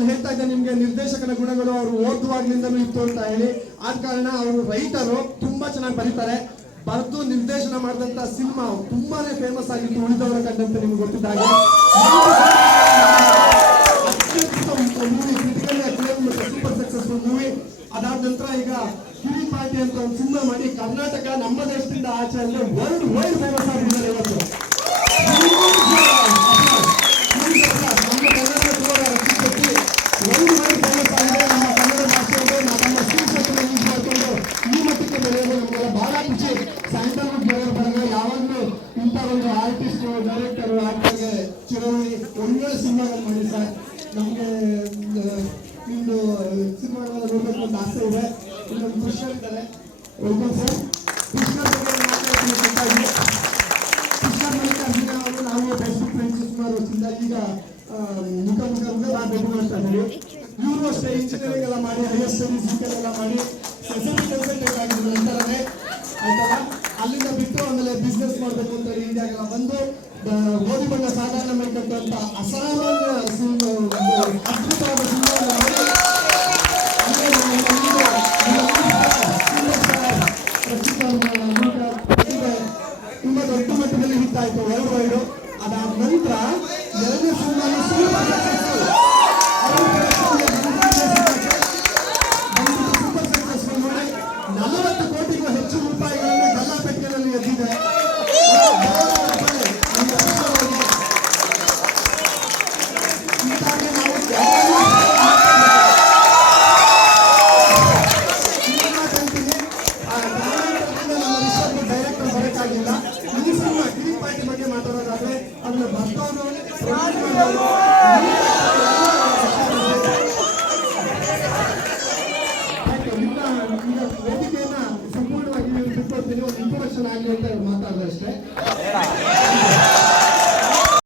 ನಾನು ಹೇಳ್ತಾ ಇದ್ದೆ ನಿಮ್ಗೆ ನಿರ್ದೇಶಕನ ಗುಣಗಳು ಅವರು ಓದುವಾಗ್ಲಿಂದಲೂ ಇತ್ತು ಅಂತ ಹೇಳಿ. ಆದ ಕಾರಣ ಅವರು ರೈಟರು, ತುಂಬಾ ಚೆನ್ನಾಗಿ ಬರೀತಾರೆ. ಬರೆದು ನಿರ್ದೇಶನ ಮಾಡಿದಂತ ಸಿನಿಮಾ ತುಂಬಾನೇ ಫೇಮಸ್ ಆಗಿತ್ತು, ಉಳಿದವರ ಕಂಡಂತೆ ನಿಮ್ಗೆ ಗೊತ್ತಿದ್ದಾಗೆ. Super successful movie. ಅದಾದ ನಂತರ ಈಗ ಕಿರಿ ಪಾರ್ಟಿ ಅಂತ ಒಂದು ಸಿನಿಮಾ ಮಾಡಿ ಕರ್ನಾಟಕ ನಮ್ಮ ದೇಶದಿಂದ ಆಚೆ ಅಂದ್ರೆ ವರ್ಲ್ಡ್ ವೈಡ್ ಫೇಮಸ್ ಆಗಿದ್ದಾರೆ ಇವತ್ತು. ನಮ್ಮ ಕನ್ನಡ ವರ್ಲ್ಡ್ ವೈಡ್ ಫೇಮಸ್ ಆಗಿದೆ. ನಮ್ಮ ಕನ್ನಡ ಭಾಷೆಯಲ್ಲಿ ನಮ್ಮ ಸ್ಕಿಲ್ಸನ್ನು ಯೂಸ್ ಮಾಡಿಕೊಂಡು ಈ ಮಟ್ಟಕ್ಕೆ ಬೆಳೆಯೋದು ನಮಗೆಲ್ಲ ಬಹಳ ಖುಷಿ. ಸ್ಯಾಂಡಲ್ವುಡ್ ಬೆಳೆಯೋರು ಬರಲ್ಲ, ಯಾವಾಗಲೂ ಇಂಥ ಒಂದು ಆರ್ಟಿಸ್ಟ್, ಡೈರೆಕ್ಟರ್, ಆಕ್ಟರ್ಗೆ ಚಿರವಣಿ ಒಳ್ಳೆ ಸಿನಿಮಾಗಳು ಮಾಡಿ ಸರ್. ನಮಗೆ ನಿಮ್ದು ಸಿನಿಮಾಗಳನ್ನ ನೋಡ್ಬೇಕು ಅಂತ ಆಸೆ ಇದೆ. ಇನ್ನೊಂದು ಕೃಷ್ಣ ಇದ್ದಾರೆ, ವೆಲ್ಕಮ್ ಸರ್. ಕೃಷ್ಣ ಬಗ್ಗೆ ಮಾತಾಡ್ತೀನಿ. ಕೃಷ್ಣ ಮಲ್ಲಿಕಾರ್ಜುನ ಅವರು ನಾವು ಫೇಸ್ಬುಕ್ ಫ್ರೆಂಡ್ಸ್ ಸುಮಾರು ವರ್ಷದಿಂದ, ಈಗ ಮುಖಾಮುಖ ನಾವು ಭೇಟಿ ಮಾಡ್ತಾ ಇದ್ದೀವಿ. ಇವರು ಅಷ್ಟೇ ಇಂಜಿನಿಯರಿಂಗ್ ಎಲ್ಲ ಮಾಡಿ, ಹೈಯರ್ ಸ್ಟಡೀಸ್ ಎಲ್ಲ ಮಾಡಿ ಎಸ್ಎಂಇ ಕನ್ಸಲ್ಟೆಂಟ್ ಆಗಿದ್ರು ನಂತರನೇ ಆಯ್ತಲ್ಲ. ಅಲ್ಲಿಂದ ಬಿಟ್ಟು ಆಮೇಲೆ ಬಿಸ್ನೆಸ್ ಮಾಡಬೇಕು ಅಂತ ಹೇಳಿ ಇಂಡಿಯಾಗೆಲ್ಲ ಬಂದು ಗೋಧಿ ಬಣ್ಣ ಸಾಧಾರಣ ಮೇಕಂತ ಅಸಾಮಾನ್ಯ ಅದ್ಭುತವಾದ ಸಿನಿಮಾವನ್ನು ಮಾಡಿ ತುಂಬಾ ದೊಡ್ಡ ಮಟ್ಟದಲ್ಲಿ ಹಿಟ್ ಆಯ್ತು ವರ್ಲ್ಡ್ ವೈಡ್. ಅದಾದ ನಂತರ ಎರಡನೇ ಸಿನಿಮಾ ಸೂಪರ್ ಸಕ್ಸಸ್ಫುಲ್ ಮಾಡಿ 40 ಕೋಟಿಗೂ ಹೆಚ್ಚು ರೂಪಾಯಿಗಳನ್ನು ಗಲ್ಲಾಪೆಟ್ಟಿಗೆಯಲ್ಲಿ ಎದ್ದಿದೆ. ಈ ಸಿನಿಮಾ ಕಿರಿ ಪಾರ್ಟಿ ಬಗ್ಗೆ ಮಾತಾಡೋದಾದ್ರೆ ಅದನ್ನ ಭರ್ತವರು